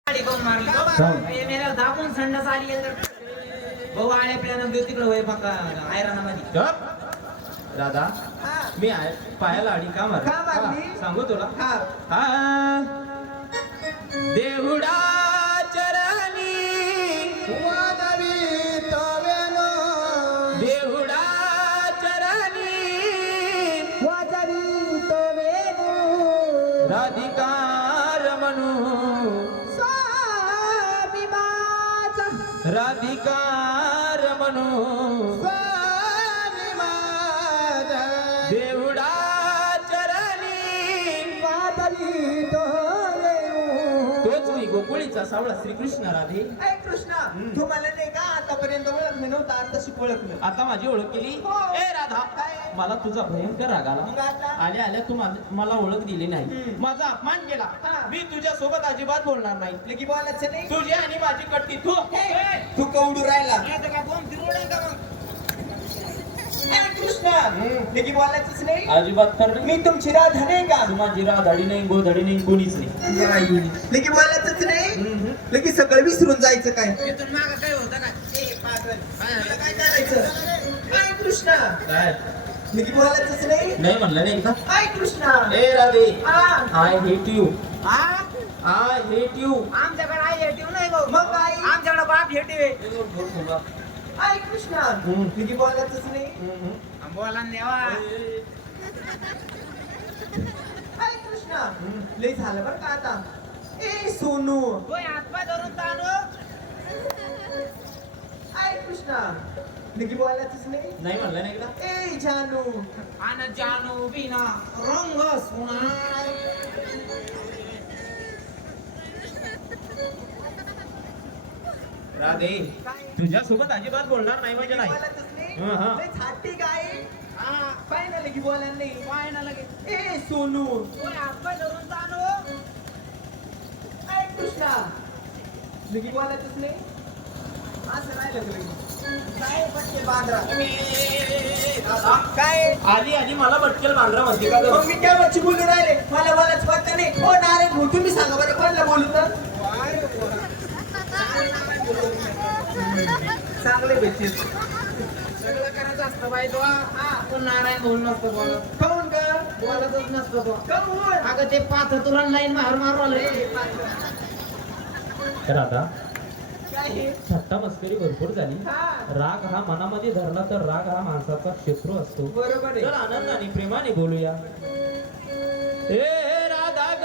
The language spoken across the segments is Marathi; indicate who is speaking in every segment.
Speaker 1: गाडी कोण मारली हे मेला दाबून संडास आली आहे तर भाऊ आळे प्लॅन देऊ तिकडे होय फक्त आयरानामध्ये
Speaker 2: दादा मी पायाला अडी का मारली सांगू तुला देहुडा चरणी देहुडा चरणी राधिकार म्हणू राधिकार म्हणू देवडा चरणी तोच मी गोकुळीचा सावळा श्रीकृष्ण राधे.
Speaker 3: कृष्णा तुम्हाला नाही का आतापर्यंत ओळखलं नव्हतं आता शिक ओळखलं.
Speaker 2: आता माझी ओळख केली. ए राधा मला तुझा भयंकर राग आला. आल्या आल्या तू मला ओळख दिली नाही, माझा अपमान केला. मी तुझ्या सोबत अजिबात बोलणार नाही.
Speaker 3: लगी बोलायचं नाही.
Speaker 2: तुझी आणि माझी कट्टी तू
Speaker 3: तू कवडू राहिला कृष्णा लगी बोलायचंच नाही
Speaker 2: अजिबात तर
Speaker 3: मी तुमची राधा नाही का
Speaker 2: तू माझी राधाडी नाही गोधडी नाही कोणीच नाही.
Speaker 3: लगी बोलायचंच नाही लगी सगळं विसरून जायचं काय
Speaker 1: तिथून मागं काय होतं काय
Speaker 3: तुला काय करायचं काय कृष्णा
Speaker 2: काय
Speaker 3: लगी बोलायचंच नाही
Speaker 2: नाही म्हणलं नाही का
Speaker 3: काय कृष्णा
Speaker 2: ए राधे
Speaker 3: हा
Speaker 2: आय हेट यू
Speaker 1: हा
Speaker 2: आय हेट यू.
Speaker 1: आमच्याकडे आई हेटिव नाही भाऊ
Speaker 3: मग काय
Speaker 1: आमच्याकडे बाप हेटिव
Speaker 3: काय कृष्णा लगी बोलायचंच नाही
Speaker 1: बोला देवा
Speaker 3: काय कृष्णा लय झालं बरं का आता ए सोनू
Speaker 1: होय हातपाय धरून ताणू
Speaker 3: काय कृष्णा लगी बोलायचंच
Speaker 2: नाही म्हणलं नाही का
Speaker 3: नाही ए जानू
Speaker 1: आन जानू बिना रंग सुना
Speaker 2: राधे तुझ्या सोबत अजिबात बोलणार नाही म्हणजे नाही.
Speaker 3: बोलायचंच नाही
Speaker 2: हा.
Speaker 3: लय छाती काय काय ना लगी बोलायला नाही
Speaker 1: पाय ना लगे
Speaker 3: ए सोनू
Speaker 1: होय हातपाय धरून ताणू
Speaker 3: काय कृष्णा लगी बोलायचंच नाही असं नाही लागलं काय पटके बांद्रा काय
Speaker 2: आधी आधी मला भटकेल बांद्रा म्हणते का
Speaker 3: मग मी त्या बच्ची बोलून राहिले मला बोलायचं पटत नाही हो नारायण भाऊ तुम्ही सांगा बरं कोणाला बोलू तर चांगले भेटतील
Speaker 1: सगळं करायचं असतं बाई तो पण नारायण बोल नसतो बोलत
Speaker 3: काऊन का
Speaker 1: बोलतच नसतो तो
Speaker 3: काऊन
Speaker 1: अगं ते पाच तुला लाईन मार मारू आले
Speaker 2: राधा
Speaker 3: काय हे
Speaker 2: थट्टा मस्करी भरपूर झाली.
Speaker 3: हा
Speaker 2: राग हा मनामध्ये धरला तर राग हा माणसाचा शत्रू असतो.
Speaker 3: बरोबर आहे
Speaker 2: तर आनंदाने प्रेमाने बोलूया. ए राधा ग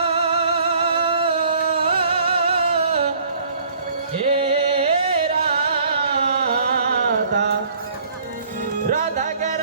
Speaker 2: हे राधा राधा ग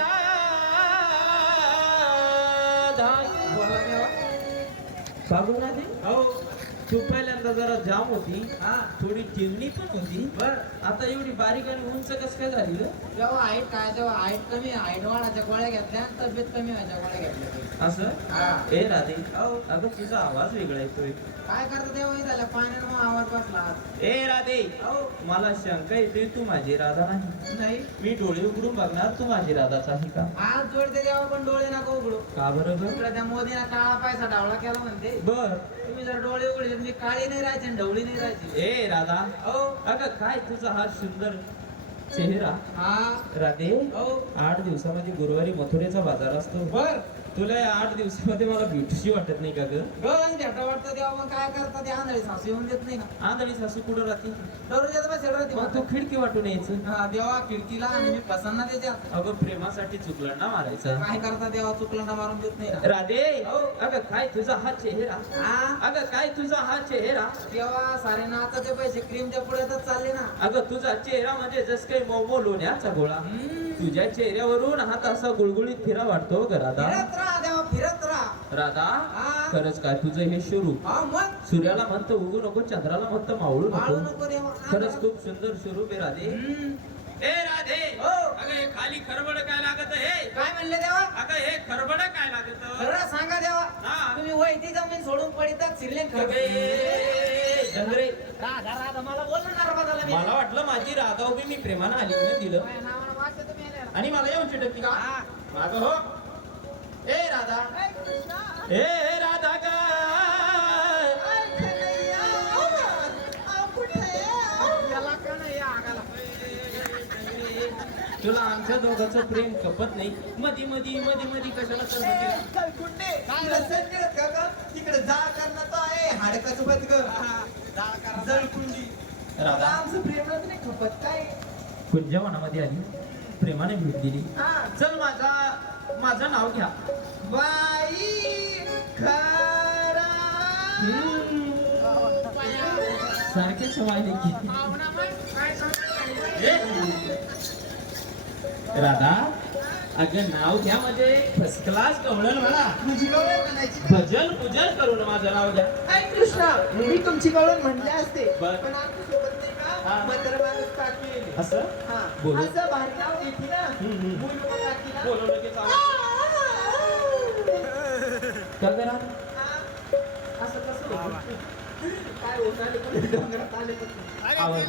Speaker 2: राधा
Speaker 1: बोला देवा
Speaker 2: बाबू राधे
Speaker 1: हो
Speaker 2: तू पहिल्यांदा जरा जाम होती,
Speaker 1: हा
Speaker 2: थोडी टिवणी पण होती.
Speaker 1: बर
Speaker 2: आता एवढी बारीक आणि उंच कसं काय झाली ग?
Speaker 1: जेव्हा हाईट काय जेव्हा हाईट कमी हाईट वाढायच्या गोळ्या घेतल्या तब्येत कमी व्हायच्या गोळ्या घेतल्या
Speaker 2: असं
Speaker 1: हा
Speaker 2: ए राधे
Speaker 1: हो
Speaker 2: अगं तुझा आवाज वेगळा येतोय.
Speaker 1: काय करतो तेव्हा झालं पाण्यानं मग आवाज बसला
Speaker 2: ए राधे
Speaker 1: हो
Speaker 2: मला शंका येते तू माझी राधा नाही.
Speaker 1: नाही
Speaker 2: मी डोळे उघडून बघणार तू माझी राधाच आहे का?
Speaker 1: आज जोडते तेव्हा पण डोळे नका उघडू
Speaker 2: का बरं ग?
Speaker 1: इकडे त्या मोदीला काळा पैसा डावला केला म्हणते
Speaker 2: बर
Speaker 1: तुम्ही जर डोळे उघडले तर मी काळी नाही राहायची आणि ढवळी नाही राहायची
Speaker 2: ए राधा
Speaker 1: हो
Speaker 2: अगं काय तुझा हा सुंदर चेहरा.
Speaker 1: हा
Speaker 2: राधे
Speaker 1: हो
Speaker 2: 8 दिवसामध्ये गुरुवारी मथुरेचा बाजार असतो.
Speaker 1: बर
Speaker 2: तुला या 8 दिवसामध्ये मला ब्युटीशी वाटत नाही का ग?
Speaker 1: गण भेटा वाटतं तेव्हा मग काय करतात ते आंधळी सासू येऊन देत नाही ना
Speaker 2: आंधळी सासू कुठं राहते?
Speaker 1: दररोज बसेल राहते
Speaker 2: मग तू खिडकी वाटून यायचं.
Speaker 1: हा देवा खिडकीला आणि मी प्रसन्न त्याच्यात
Speaker 2: अगं प्रेमासाठी चुकलं ना मारायचं.
Speaker 1: काय करता देवा चुकलं ना मारून देत नाही ना
Speaker 2: राधे अगं काय तुझा हा चेहरा.
Speaker 1: हा
Speaker 2: अगं काय तुझा हा चेहरा.
Speaker 1: देवा सारे नाचाचे पैसे क्रीमच्या पुढ्यातच चालले ना
Speaker 2: अगं तुझा चेहरा म्हणजे जस काही मोमो लोण्याचा गोळा. तुझ्या चेहऱ्यावरून हात असा गुळगुळीत फिरा वाटतो ग राधा.
Speaker 1: फिरत राहा देवा फिरत राहा
Speaker 2: राधा
Speaker 1: हा.
Speaker 2: खरंच काय तुझं हे स्वरूप.
Speaker 1: हा मग
Speaker 2: सूर्याला म्हणतं उगू नको, चंद्राला म्हणतं मावळू
Speaker 1: माळू
Speaker 2: नको.
Speaker 1: नको देवा
Speaker 2: खरंच खूप सुंदर स्वरूप आहे राधे. ए राधे
Speaker 1: हो.
Speaker 2: अगं हे खाली खरबड काय लागत हे?
Speaker 1: काय म्हणले देवा
Speaker 2: अगं हे खरबड काय लागत?
Speaker 1: खरं सांगा देवा
Speaker 2: हा.
Speaker 1: तुम्ही वैती जमीन सोडून पडितात शिरले
Speaker 2: अगे, जंगरे
Speaker 1: राधा राधा मला बोल ना नर्मदाला मी
Speaker 2: मला वाटलं माझी राधा उभी मी प्रेमानं आली म्हणून दिलं
Speaker 1: माझ्या नावानं वाटतं तुम्ही आले.
Speaker 2: आणि मला येऊन चिटकली का?
Speaker 1: हा.
Speaker 2: मागं हो. ए राधा
Speaker 3: काय कृष्णा
Speaker 2: ए राधा ग
Speaker 3: काय खरंया
Speaker 2: तुला आमच्या दोघांचं प्रेम कपत नाही मधी मधी मध्ये मध्ये कशाला तर होती?
Speaker 3: चल कुंडे तुला संजय का ग तिकडे जा करणार तो आहे हाडकाचं बद ग जळ कुंडी
Speaker 2: राधा
Speaker 3: आमचं प्रेमच नाही खपत काय
Speaker 2: कुंजा मनामध्ये आली प्रेमाने भेट दिली
Speaker 3: हा
Speaker 2: चल माझं नाव घ्या
Speaker 3: बाई खरा
Speaker 2: सारखेच वाहिले की राधा अगं नाव घ्या म्हणजे फर्स्ट क्लास कवळण म्हणा
Speaker 3: तुझी गवळण म्हणायची
Speaker 2: भजन पूजन करून माझं नाव घ्या
Speaker 3: ऐ कृष्णा मी तुमची गवळण म्हणले असते
Speaker 2: बर.
Speaker 3: पण आमच्या सोबत नाही का
Speaker 2: हा.
Speaker 3: मंत्र माणूस काकी
Speaker 2: असं
Speaker 3: हा
Speaker 2: बोलू.
Speaker 3: असं भारी नाव घेतली ना
Speaker 2: हम्म.
Speaker 3: मुलगा काकी ना
Speaker 2: बोलवलं की चालेल. का करा
Speaker 3: हा. असं कसं होतं? काय होत आले पण डोंगरात आले पण
Speaker 2: आवाज